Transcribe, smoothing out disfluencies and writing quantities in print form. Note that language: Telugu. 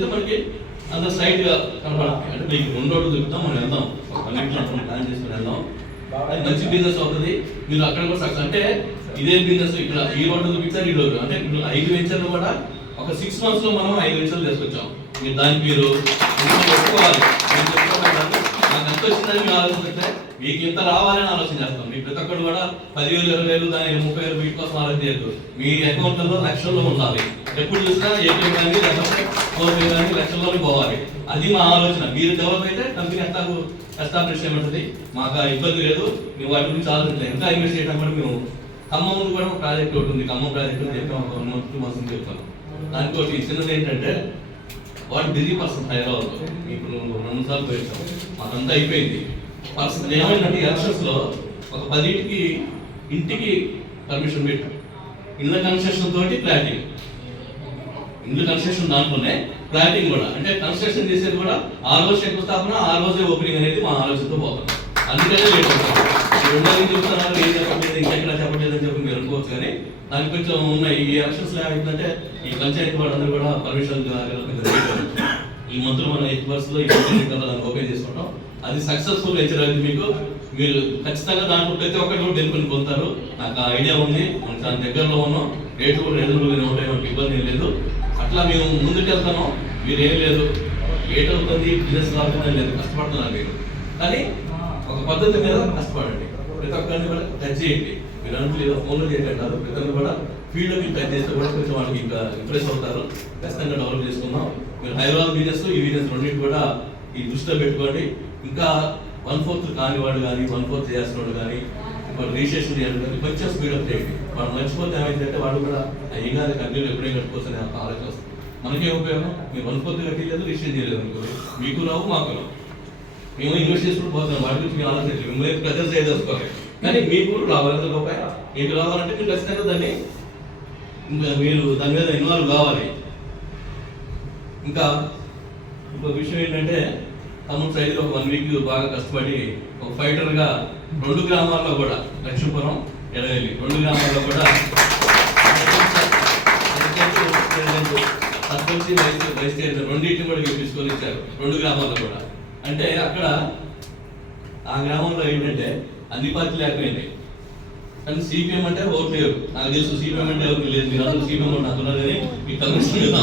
మనకి అంత స్ట్రైట్ గా కనపడాలి. అంటే మీకు 2 రోడ్లు చూపుతాం, మనం వెళ్దాం, అన్నింటిలో ప్లాన్ చేసుకుని వెళ్దాం. అది మంచి బిజినెస్ అవుతుంది. మీరు అక్కడ కూడా సక్సెస్ అంటే ఇదే బిజినెస్ ఇక్కడ ఈ రోడ్డు చూపించారు, ఈ రోడ్డు అంటే ఇప్పుడు 5 వెంచర్లు కూడా ఒక 6 months లో మనం 5 వెంచర్లు తీసుకొచ్చాం. మీరు దానికి మీరు ఒప్పుకోవాలి. నాకు ఎంత వచ్చిందని మీరు ఆలోచిస్తే మీకు ఇంత రావాలని ఆలోచన చేస్తాం. మీ ప్రతి ఒక్కరు కూడా 10,000, 20,000 దానికి 30,000 వీటి కోసం ఆలోచన చేయొద్దు. మీ అకౌంట్లలో లక్షల్లో ఉండాలి. ఎప్పుడు చూసినా ఏపీ కానీ లేకపోతే కోపీ కానీ లక్షల్లోనే పోవాలి. అది మా ఆలోచన. మీరు డెవలప్ అయితే కంపెనీ అంతా ఎస్టాబ్లిష్ చేయమంటుంది. మాకు ఇబ్బంది లేదు. మేము వాటి గురించి ఆలోచించలేదు. ఇంకా ఇన్వెస్ట్ చేయడం కూడా మేము ఖమ్మం కూడా ఒక ప్రాజెక్ట్ ఒకటి ఉంది. ఖమ్మం ప్రాజెక్ట్ అని చెప్పి ఒక 2 months చెప్తాను. దానికి ఒకటి చిన్నది ఏంటంటే వాడు బిజీ పర్సన్ హైదరాబాద్ లో ఇప్పుడు 2 సార్లు పోయిస్తాం. మాకంతా అయిపోయింది. పర్సన్ ఏమైందంటే ఎలక్షన్స్ లో ఒక 10 ఇంటికి పర్మిషన్ పెట్టాం. ఇళ్ళ కన్స్ట్రక్షన్ తోటి ప్లాటింగ్, ఇల్లు కన్స్ట్రక్షన్ దాంట్లోనే ప్లాటింగ్ కూడా. అంటే కన్స్ట్రక్షన్ చేసేది కూడా ఆ రోజు శంకుస్థాపన, ఆ రోజే ఓపెనింగ్ అనేది మా ఆలోచనతో పోతాం. అందుకనే లేట్ అవుతాం. చెప్తున్నారు ఏం చెప్పట్లేదు, ఇంకెక్కడ చెప్పట్లేదు అని చెప్పి మీరు అనుకోవచ్చు. కానీ దానికి కొంచెం ఉన్నాయి. ఈ ఎలక్షన్స్ లో ఏమైందంటే ఈ పంచాయతీ వాళ్ళందరూ కూడా పర్మిషన్ ఈ మంత్రులు మన 8 months లో దాన్ని ఓపెన్ చేసుకుంటాం. అది సక్సెస్ఫుల్ వెంచర్. అది మీకు మీరు ఖచ్చితంగా దాంట్లో ప్రతి ఒక్కరు కూడా బెనిఫిట్ పొందుతారు. నాకు ఐడియా ఉంది. మనం దాని దగ్గరలో ఉన్నాం. రేట్లు కూడా రీజనబుల్గానే ఉంటాయి, మనకి ఇబ్బంది ఏం లేదు. అట్లా మేము ముందుకు వెళ్తాను. మీరు ఏం లేదు, ఏట్ అవుతుంది, బిజినెస్ రాకుండా లేదు, కష్టపడుతున్నారు మీరు. కానీ ఒక పద్ధతి మీద కష్టపడండి. ప్రతి ఒక్కరిని కూడా టచ్ చేయండి. మీరు అనుకోలేదు ఫోన్లో చేయకంటారు. ప్రతి ఒక్కరు కూడా ఫీల్డ్లోకి టచ్ చేస్తే కూడా కొంచెం వాళ్ళకి ఇంకా ఇంప్రెస్ అవుతారు. ఖచ్చితంగా డెవలప్ చేసుకుందాం. మీరు హైదరాబాద్ బిజినెస్, ఈ బిజినెస్ రెండింటి కూడా ఈ దృష్టిలో పెట్టుకోండి. ఇంకా 1/4 కాని వాడు కానీ 1/4 చేయాల్సిన వాడు కానీ వాళ్ళు రిజిస్ట్రేషన్ చేయాలి కానీ కొంచెం స్పీడప్ చేయండి. వాళ్ళు మర్చిపోతే ఏమైందంటే వాళ్ళు కూడా ఏం కాదు కంపెనీలు ఎప్పుడే కట్టుకోవచ్చు అనే ఆలోచన వస్తుంది. మనకేం ఉపయోగం? మీరు 1/4 కట్టలేదు, రిజిస్ట్రేషన్ చేయలేదు అనుకో, మీకు రావు, మాకు రావు. మేము ఇన్వెస్ట్ చేసుకుని పోతున్నాం. వాటి గురించి మీరు ఆలోచించాలి. మిమ్మల్ని ప్రజలు చేయదలుచుకోవాలి. కానీ మీకు రావాలి రూపాయి. మీకు రావాలంటే మీరు ఖచ్చితంగా దాన్ని మీరు దాని మీద ఇన్వాల్వ్ కావాలి. ఇంకా ఇంకొక విషయం ఏంటంటే ఖమ్మం సైడ్లో 1 week బాగా కష్టపడి ఒక ఫైటర్గా 2 గ్రామాల్లో కూడా లక్ష్మీపురం, ఎడవెల్లి 2 గ్రామాల్లో కూడా సర్పంచ్, వైస్ చైర్మన్ రెండింటిని కూడా గెలిపించుకొని ఇచ్చారు 2 గ్రామాల్లో కూడా. అంటే అక్కడ ఆ గ్రామంలో ఏంటంటే అన్ని పార్టీలు లేకపోయింది. కానీ సిపిఎం అంటే ఓట్లు లేవు. నాకు తెలుసు సిపిఎం అంటే ఎవరికి లేదు. మీరు అందరూ సిపిఎం నాకు కానీ మీకు కమిషన్